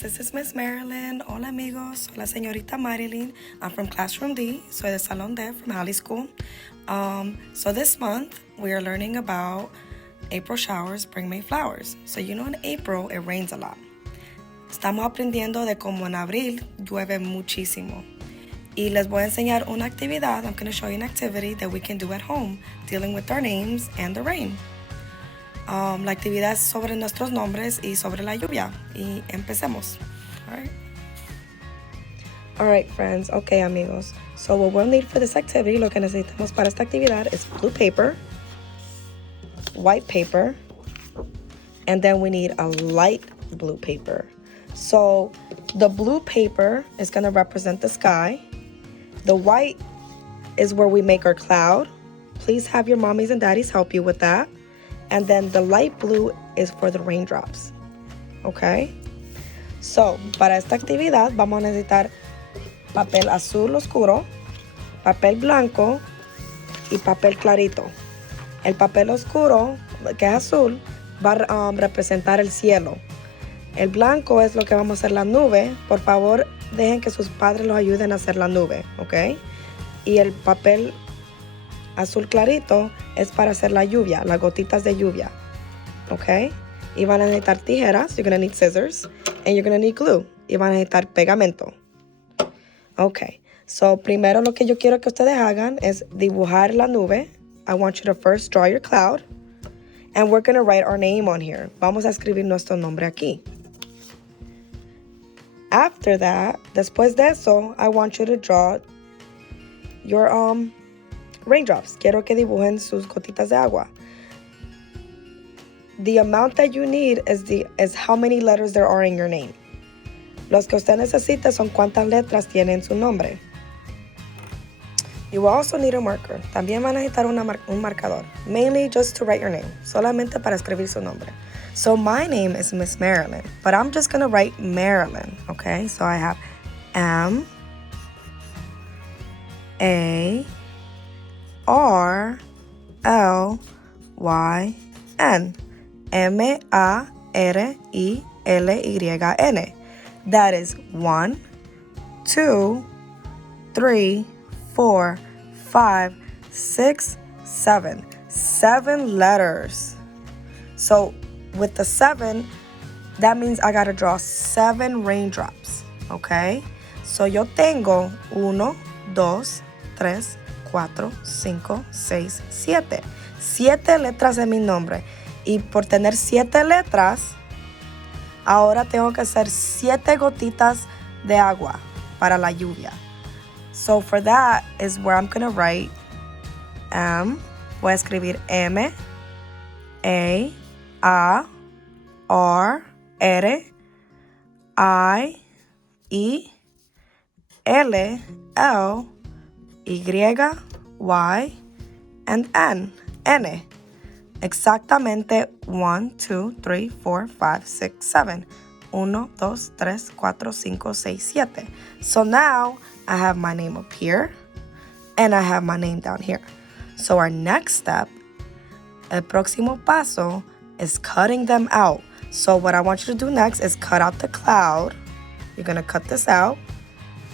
this is Miss Marilyn. Hola amigos, soy la señorita Marilyn. I'm from Classroom D, soy de Salón D from Halley School. So this month we are learning about April showers bring May flowers. So you know in April it rains a lot. Estamos aprendiendo de cómo en abril llueve muchísimo. Y les voy a enseñar una actividad. I'm going to show you an activity that we can do at home dealing with our names and the rain. La actividad es sobre nuestros nombres y sobre la lluvia. Y empecemos. All right, friends. Okay, amigos. So what we'll need for this activity, lo que necesitamos para esta actividad is blue paper, white paper, and then we need a light blue paper. So the blue paper is going to represent the sky. The white is where we make our cloud. Please have your mommies and daddies help you with that. And then the light blue is for the raindrops. Okay? So, para esta actividad vamos a necesitar papel azul oscuro, papel blanco y papel clarito. El papel oscuro, que es azul, va a representar el cielo. El blanco es lo que vamos a hacer la nube. Por favor, dejen que sus padres los ayuden a hacer la nube, ¿ok? Y el papel azul clarito es para hacer la lluvia, las gotitas de lluvia, ¿ok? Y van a necesitar tijeras, you're going to need scissors, and you're going to need glue. Y van a necesitar pegamento. Ok, so primero lo que yo quiero que ustedes hagan es dibujar la nube. I want you to first draw your cloud. And we're going to write our name on here. Vamos a escribir nuestro nombre aquí. After that, después de eso, I want you to draw your raindrops. Quiero que dibujen sus gotitas de agua. The amount that you need is how many letters there are in your name. Los que usted necesita son cuántas letras tiene en su nombre. You will also need a marker. También van a necesitar un marcador. Mainly just to write your name. Solamente para escribir su nombre. So my name is Miss Marilyn, but I'm just going to write Marilyn, okay? So I have M-A-R-L-Y-N. M-A-R-I-L-Y-N. That is 1, 2, 3, 4, 5, 6, 7. 7 letters. So with the 7, that means I gotta draw 7 raindrops, okay? So yo tengo 1, 2, 3, 4, 5, 6, 7. 7 letras en mi nombre. Y por tener 7 letras, ahora tengo que hacer 7 gotitas de agua para la lluvia. So for that is where I'm going to write voy a escribir M-A-R-R-I-L-L-Y and N. Exactamente 1, 2, 3, 4, 5, 6, 7. 1, 2, 3, 4, 5, 6, 7. So now I have my name up here and I have my name down here. So our next step, el próximo paso, is cutting them out. So what I want you to do next is cut out the cloud. You're going to cut this out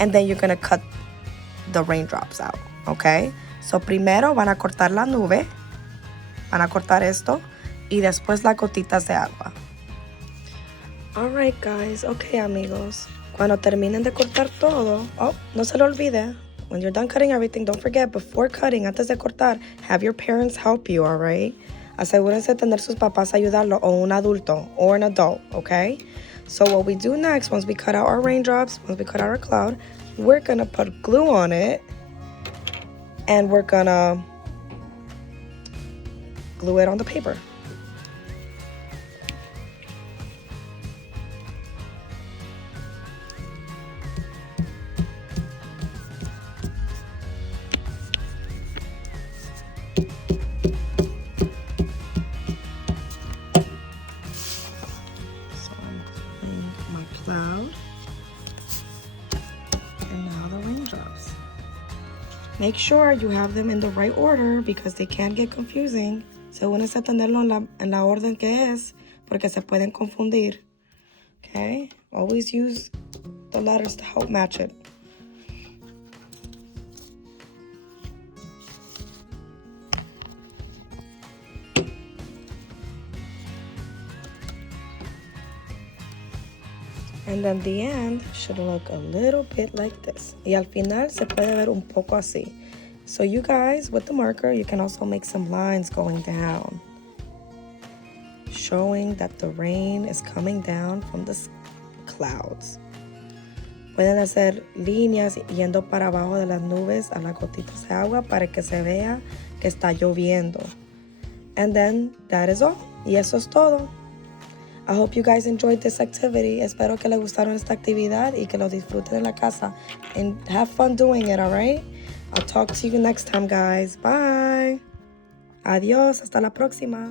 and then you're going to cut the raindrops out, okay? So primero van a cortar la nube. Van a cortar esto y después las gotitas de agua. Alright guys, okay amigos. Cuando terminen de cortar todo, no se lo olvide. When you're done cutting everything, don't forget, before cutting, antes de cortar, have your parents help you, alright? Asegúrense de tener sus papás ayudarlo o un adulto or an adult, okay? So what we do next, once we cut out our raindrops, once we cut out our cloud, we're gonna put glue on it and we're gonna glue it on the paper. So I'm putting my cloud and now the raindrops. Make sure you have them in the right order because they can get confusing. Asegúrense de tenerlo en la orden que es porque se pueden confundir. Okay, Always use the letters to help match it. And then the end should look a little bit like this. Y al final se puede ver un poco así. So you guys, with the marker, you can also make some lines going down, showing that the rain is coming down from the clouds. Pueden hacer líneas yendo para abajo de las nubes a las gotitas de agua para que se vea que está lloviendo. And then that is all. Y eso es todo. I hope you guys enjoyed this activity. Espero que les gustaron esta actividad y que lo disfruten en la casa. And have fun doing it, all right? I'll talk to you next time, guys. Bye. Adiós. Hasta la próxima.